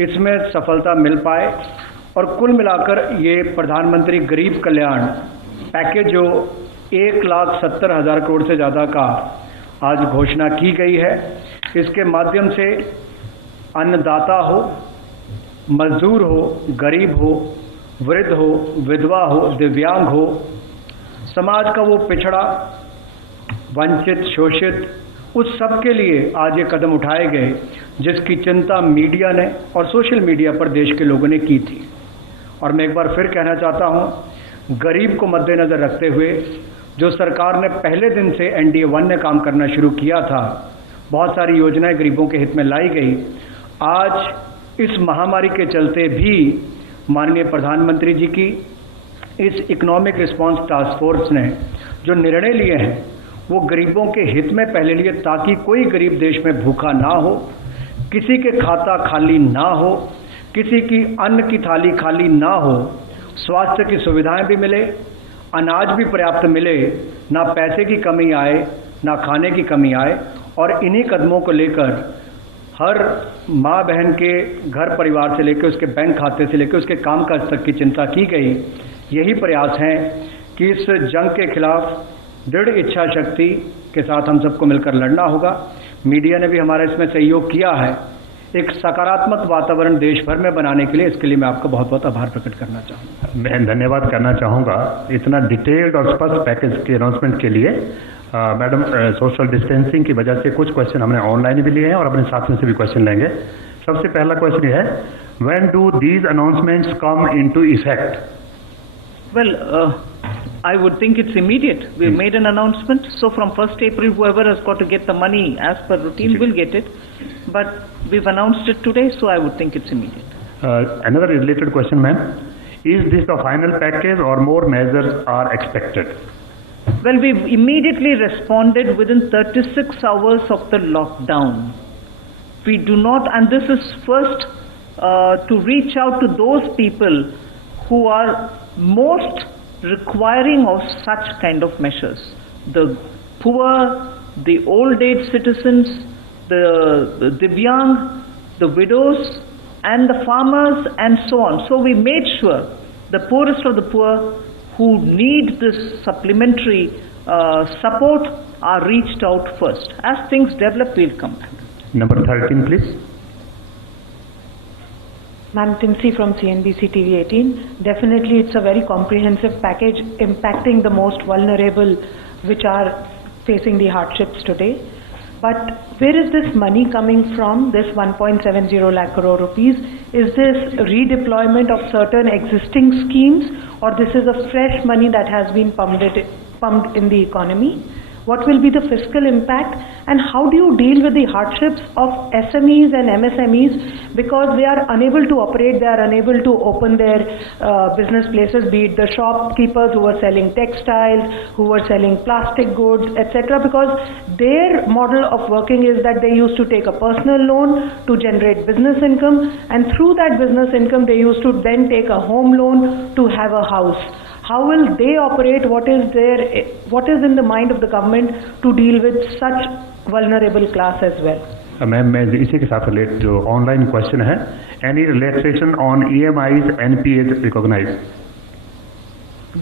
इसमें सफलता मिल पाए। और कुल मिलाकर ये प्रधानमंत्री गरीब कल्याण पैकेज जो 1,70,000 करोड़ से ज़्यादा का आज घोषणा की गई है, इसके माध्यम से अन्नदाता हो, मजदूर हो, गरीब हो, वृद्ध हो, विधवा हो, दिव्यांग हो, समाज का वो पिछड़ा, वंचित, शोषित, उस सब के लिए आज ये कदम उठाए गए जिसकी चिंता मीडिया ने और सोशल मीडिया पर देश के लोगों ने की थी। और मैं एक बार फिर कहना चाहता हूँ, गरीब को मद्देनज़र रखते हुए जो सरकार ने पहले दिन से NDA 1 ने काम करना शुरू किया था, बहुत सारी योजनाएं गरीबों के हित में लाई गई। आज इस महामारी के चलते भी माननीय प्रधानमंत्री जी की इस इकोनॉमिक रिस्पांस टास्क फोर्स ने जो निर्णय लिए हैं वो गरीबों के हित में पहले लिए, ताकि कोई गरीब देश में भूखा ना हो, किसी के खाता खाली ना हो, किसी की अन्न की थाली खाली ना हो, स्वास्थ्य की सुविधाएं भी मिले, अनाज भी पर्याप्त मिले, ना पैसे की कमी आए, ना खाने की कमी आए। और इन्हीं कदमों को लेकर हर माँ बहन के घर परिवार से लेकर उसके बैंक खाते से लेकर उसके कामकाज तक की चिंता की गई। यही प्रयास हैं कि इस जंग के खिलाफ दृढ़ इच्छा शक्ति के साथ हम सबको मिलकर लड़ना होगा। मीडिया ने भी हमारा इसमें सहयोग किया है एक सकारात्मक वातावरण देश भर में बनाने के लिए। इसके लिए मैं आपका बहुत बहुत आभार प्रकट करना चाहूँगा। मैं धन्यवाद करना चाहूँगा इतना डिटेल्ड और स्पष्ट पैकेज के अनाउंसमेंट के लिए। मैडम, सोशल डिस्टेंसिंग की वजह से कुछ क्वेश्चन हमने ऑनलाइन भी लिए हैं और अपने साथियों से भी क्वेश्चन लेंगे। सबसे पहला क्वेश्चन ये है, when do these announcements come into effect? Well, I would think it's immediate. We've made an announcement. So from 1st April, whoever has got to get the money as per routine will get it. But we've announced it today, so I would think it's immediate. Another related question, ma'am. Is this the final package or more measures are expected? Well, we've immediately responded within 36 hours of the lockdown. We do not, and this is first to reach out to those people who are most requiring of such kind of measures. The poor, the old age citizens, the divyang, the widows, and the farmers, and so on. So we made sure the poorest of the poor who need this supplementary support are reached out first. As things develop, we'll come back. Number 13, please. Ma'am, Timsi from CNBC TV 18. Definitely it's a very comprehensive package impacting the most vulnerable which are facing the hardships today. But where is this money coming from, this 1.70 lakh crore rupees? Is this redeployment of certain existing schemes, or this is a fresh money that has been pumped in the economy? What will be the fiscal impact, and how do you deal with the hardships of SMEs and MSMEs because they are unable to operate, they are unable to open their business places, be it the shopkeepers who are selling textiles, who are selling plastic goods, etc. because their model of working is that they used to take a personal loan to generate business income, and through that business income they used to then take a home loan to have a house. How will they operate? What is in the mind of the government to deal with such vulnerable class as well? Ma'am मैं इसी के साथ relate जो online question है, any relaxation on EMIs NPAs recognized?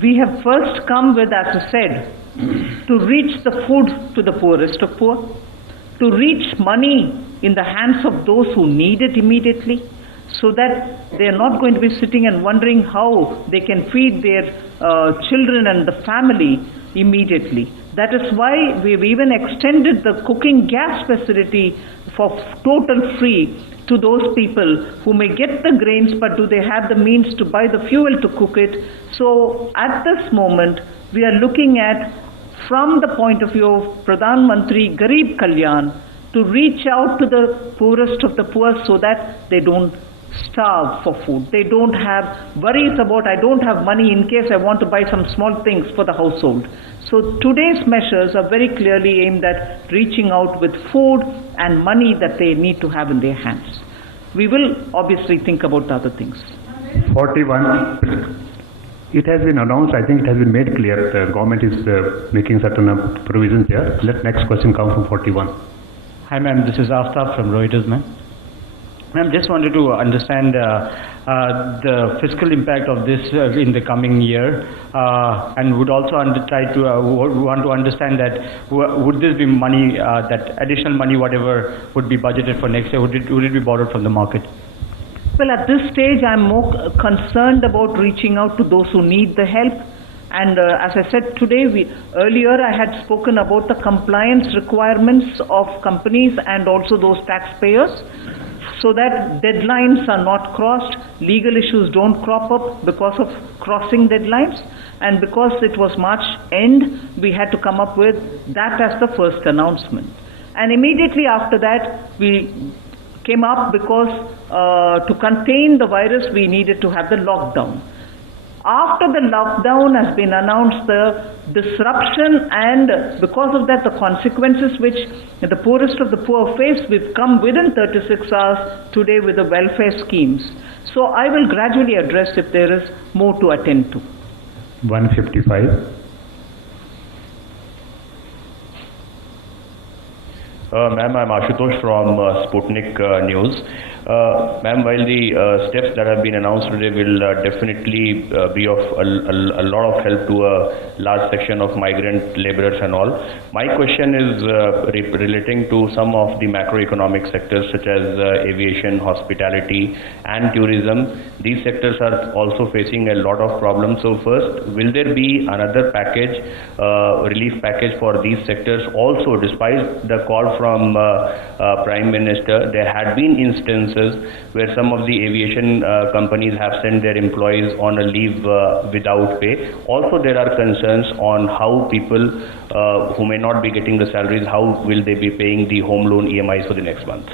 We have first come with, as I said, to reach the food to the poorest of poor, to reach money in the hands of those who need it immediately, so that they are not going to be sitting and wondering how they can feed their children and the family immediately. That is why we've even extended the cooking gas facility for total free to those people who may get the grains, but do they have the means to buy the fuel to cook it? So at this moment, we are looking at, from the point of view of Pradhan Mantri Garib Kalyan, to reach out to the poorest of the poor so that they don't starve for food. They don't have worries about, I don't have money in case I want to buy some small things for the household. So today's measures are very clearly aimed at reaching out with food and money that they need to have in their hands. We will obviously think about the other things. 41. It has been announced, I think it has been made clear, the government is making certain provisions there. Let next question come from 41. Hi ma'am, this is Aftab from Reuters ma'am. Ma'am, just wanted to understand the fiscal impact of this in the coming year, and would also want to understand that would this be money, that additional money, whatever would be budgeted for next year, would it be borrowed from the market? Well, at this stage, I'm more concerned about reaching out to those who need the help. And as I said today, earlier I had spoken about the compliance requirements of companies and also those taxpayers, so that deadlines are not crossed, legal issues don't crop up because of crossing deadlines, and because it was March end, we had to come up with that as the first announcement. And immediately after that, we came up because to contain the virus, we needed to have the lockdown. After the lockdown has been announced, the disruption and because of that the consequences which the poorest of the poor face, we've come within 36 hours today with the welfare schemes. So I will gradually address if there is more to attend to. 155. Ma'am, I'm Ashutosh from Sputnik News. Ma'am, while the steps that have been announced today will definitely be of a lot of help to a large section of migrant laborers and all, my question is relating to some of the macroeconomic sectors such as aviation, hospitality and tourism. These sectors are also facing a lot of problems. So first, will there be another package, relief package for these sectors? Also, despite the call from Prime Minister, there had been instances where some of the aviation companies have sent their employees on a leave without pay. Also, there are concerns on how people who may not be getting the salaries, how will they be paying the home loan EMIs for the next month?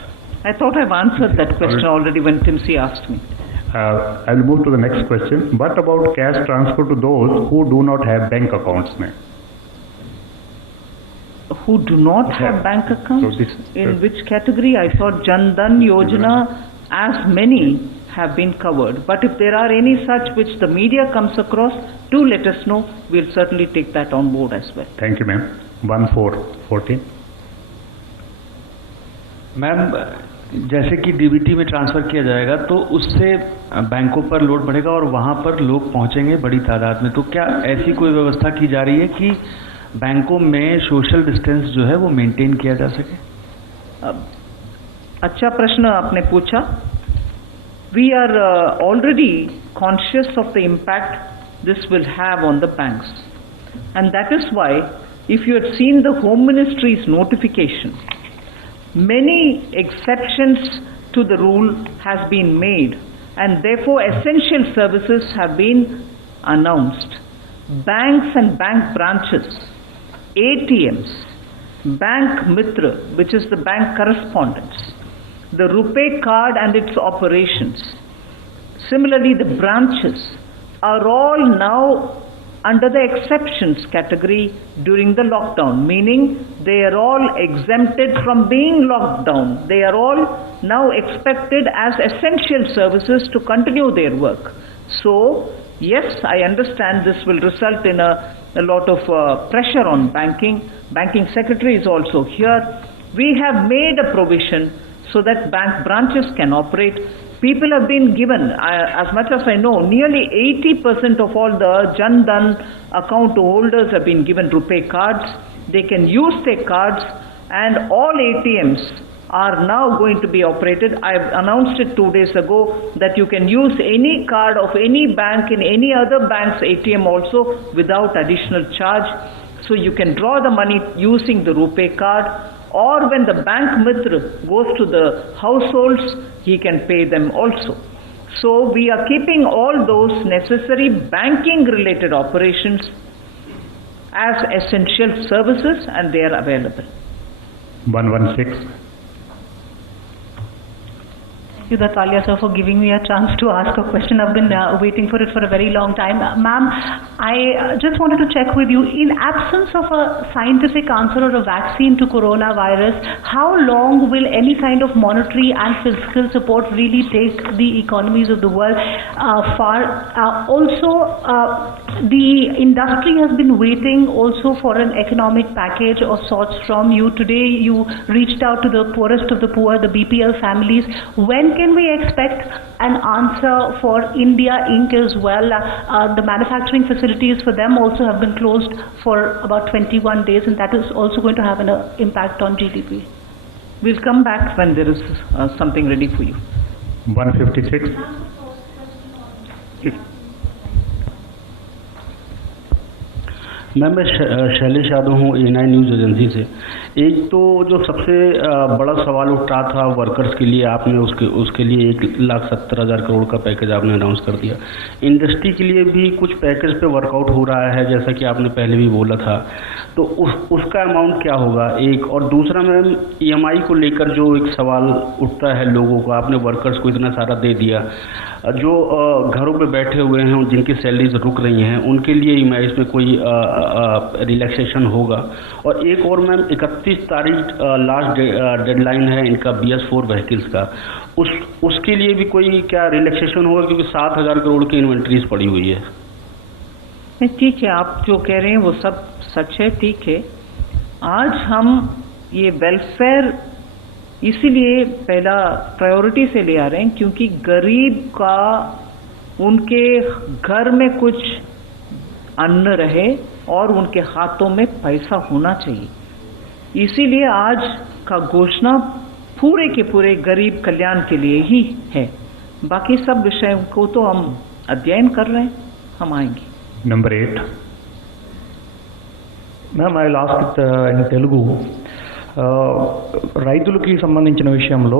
I thought I've answered that question already when Timsi asked me. I will move to the next question. What about cash transfer to those who do not have bank accounts, ma'am? Who do not have bank accounts? So in which category? I thought Jan Dhan Yojana, as many have been covered. But if there are any such which the media comes across, do let us know. We'll certainly take that on board as well. Thank you, ma'am. 1414. Ma'am, जैसे कि DBT में transfer किया जाएगा तो उससे बैंकों पर load बढ़ेगा और वहाँ पर लोग पहुँचेंगे बड़ी तादाद में, तो क्या ऐसी कोई व्यवस्था की जा रही है कि बैंकों में सोशल डिस्टेंस जो है वो मेंटेन किया जा सके? अच्छा प्रश्न आपने पूछा. We are already conscious of the impact this will have on the banks, and that is why if you had seen the Home Ministry's notification, many exceptions to the rule has been made, and therefore essential services have been announced. Banks and bank branches ATMs, Bank Mitra, which is the bank correspondence, the RuPay card and its operations, similarly the branches, are all now under the exceptions category during the lockdown, meaning they are all exempted from being locked down. They are all now expected as essential services to continue their work. So, yes, I understand this will result in a lot of pressure on banking. Banking secretary is also here. We have made a provision so that bank branches can operate. People have been given, as much as I know, nearly 80% of all the Jan Dhan account holders have been given RuPay cards. They can use their cards, and all ATMs are now going to be operated. I announced it 2 days ago that you can use any card of any bank in any other bank's ATM also without additional charge. So you can draw the money using the RuPay card, or when the Bank Mitra goes to the households, he can pay them also. So we are keeping all those necessary banking related operations as essential services, and they are available. 116. Thank you, Dattalia sir, for giving me a chance to ask a question. I've been waiting for it for a very long time. Ma'am, I just wanted to check with you, in absence of a scientific answer or a vaccine to coronavirus, how long will any kind of monetary and fiscal support really take the economies of the world far? Also, the industry has been waiting also for an economic package of sorts from you. Today, you reached out to the poorest of the poor, the BPL families. When can we expect an answer for India Inc. as well? The manufacturing facilities for them also have been closed for about 21 days, and that is also going to have an impact on GDP. We'll come back when there is something ready for you. 156. Ma'am, मैं शैलेश यादव हूँ A9 news agency से। एक तो जो सबसे बड़ा सवाल उठ रहा था वर्कर्स के लिए, आपने उसके लिए 1,70,000 करोड़ का पैकेज आपने अनाउंस कर दिया। इंडस्ट्री के लिए भी कुछ पैकेज पे वर्कआउट हो रहा है, जैसा कि आपने पहले भी बोला था, तो उसका अमाउंट क्या होगा? एक और दूसरा मैम, EMI को लेकर जो एक सवाल उठता है लोगों को, आपने वर्कर्स को इतना सारा दे दिया, जो घरों पे बैठे हुए हैं जिनकी सैलरीज रुक रही हैं, उनके लिए EMI में कोई रिलैक्सेशन होगा? और एक और मैम, 31 तारीख लास्ट डेडलाइन है इनका BS4 व्हीकल्स का, उसके लिए भी कोई क्या रिलैक्सेशन होगा? क्योंकि 7,000 करोड़ की इन्वेंट्रीज पड़ी हुई है। ठीक है, आप जो कह रहे हैं वो सब सच है, ठीक है। आज हम ये वेलफेयर इसीलिए पहला प्रायोरिटी से ले आ रहे हैं क्योंकि गरीब का उनके घर में कुछ अन्न रहे और उनके हाथों में पैसा होना चाहिए। इसीलिए आज का घोषणा पूरे के पूरे गरीब कल्याण के लिए ही है। बाकी सब विषयों को तो हम अध्ययन कर रहे हैं, हम आएंगे। Number 8. Ma'am, I lost it in Telugu. రైతులకి సంబంధించిన విషయంలో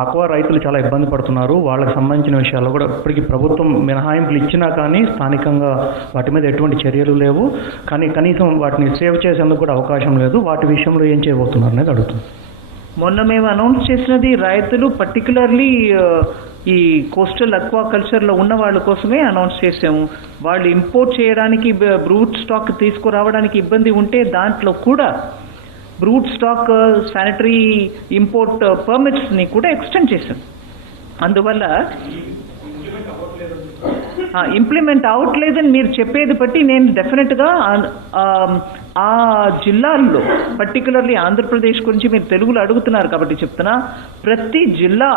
ఆక్వా రైతులు చాలా ఇబ్బంది పడుతున్నారు. వాళ్ళకి సంబంధించిన విషయాల్లో కూడా ఇప్పటికీ ప్రభుత్వం మినహాయింపులు ఇచ్చినా కానీ స్థానికంగా వాటి మీద ఎటువంటి చర్యలు లేవు. కానీ కనీసం వాటిని సేవ్ చేసేందుకు కూడా అవకాశం లేదు. వాటి విషయంలో ఏం చేయబోతున్నారు అనేది అడుగుతుంది. మొన్న మేము అనౌన్స్ చేసినది రైతులు పర్టికులర్లీ ఈ కోస్టల్ అక్వాకల్చర్లో ఉన్న వాళ్ళ కోసమే అనౌన్స్ చేసాము. వాళ్ళు ఇంపోర్ట్ చేయడానికి బ్రూట్ స్టాక్ తీసుకురావడానికి ఇబ్బంది ఉంటే దాంట్లో కూడా బ్రూట్ స్టాక్ శానిటరీ ఇంపోర్ట్ పర్మిట్స్ని కూడా ఎక్స్టెండ్ చేశాం. అందువల్ల ఇంప్లిమెంట్ అవ్వట్లేదని మీరు చెప్పేది బట్టి నేను డెఫినెట్గా ఆ జిల్లాల్లో పర్టికులర్లీ ఆంధ్రప్రదేశ్ గురించి మీరు తెలుగులో అడుగుతున్నారు కాబట్టి చెప్తున్నా, ప్రతి జిల్లా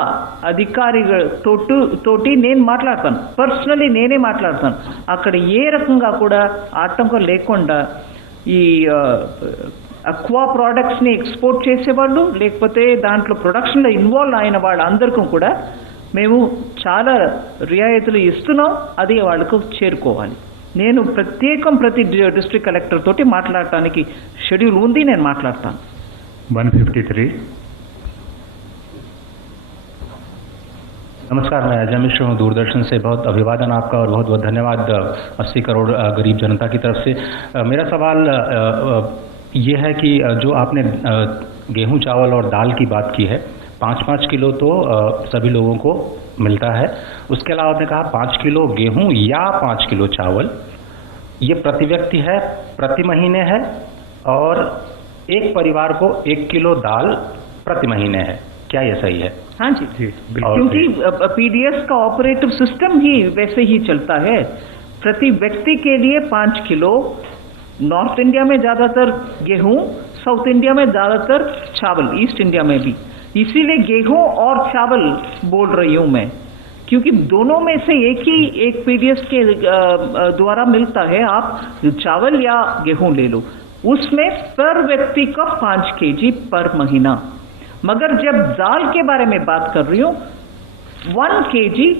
అధికారితోటి నేను మాట్లాడతాను, పర్సనలీ నేనే మాట్లాడతాను. అక్కడ ఏ రకంగా కూడా ఆటంకం లేకుండా ఈ అక్వా ప్రోడక్ట్స్ని ఎక్స్పోర్ట్ చేసేవాళ్ళు లేకపోతే దాంట్లో ప్రొడక్షన్లో ఇన్వాల్వ్ అయిన వాళ్ళందరికీ కూడా మేము చాలా రియాయితీలు ఇస్తున్నాం. అది వాళ్ళకు చేరుకోవాలి. నేను ప్రతి డిస్ట్రిక్ట్ కలెక్టర్ తోటి మాట్లాడటానికి షెడ్యూల్ ఉంది, నేను మాట్లాడతాను. 153. नमस्कार, मैं अजय मिश्र हूँ दूरदर्शन से। बहुत अभिवादन आपका और बहुत बहुत धन्यवाद 80 करोड़ गरीब जनता की तरफ से। मेरा सवाल ये है कि जो आपने गेहूं चावल और दाल की बात की है, 5-5 किलो तो सभी लोगों को मिलता है। उसके अलावा आपने कहा 5 किलो गेहूं या 5 किलो चावल, ये प्रति व्यक्ति है, प्रति महीने है, और एक परिवार को 1 किलो दाल प्रति महीने है। क्या ये सही है? हाँ जी, क्योंकि पीडीएस का ऑपरेटिव सिस्टम ही वैसे ही चलता है। प्रति व्यक्ति के लिए 5 किलो, नॉर्थ इंडिया में ज्यादातर गेहूं, साउथ इंडिया में ज्यादातर चावल, ईस्ट इंडिया में भी। इसीलिए गेहूं और चावल बोल रही हूं मैं, क्योंकि दोनों में से एक पीडीएस के द्वारा मिलता है। आप चावल या गेहूं ले लो, उसमें पर व्यक्ति का 5 केजी पर महीना। मगर जब दाल के बारे में बात कर रही हूं, 1 केजी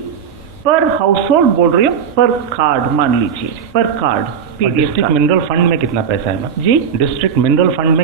पर हाउस होल्ड बोल रही हूँ, पर कार्ड मान लीजिए, पर कार्ड। डिस्ट्रिक्ट मिनरल फंड में कितना पैसा है मैम? जी, डिस्ट्रिक्ट मिनरल फंड में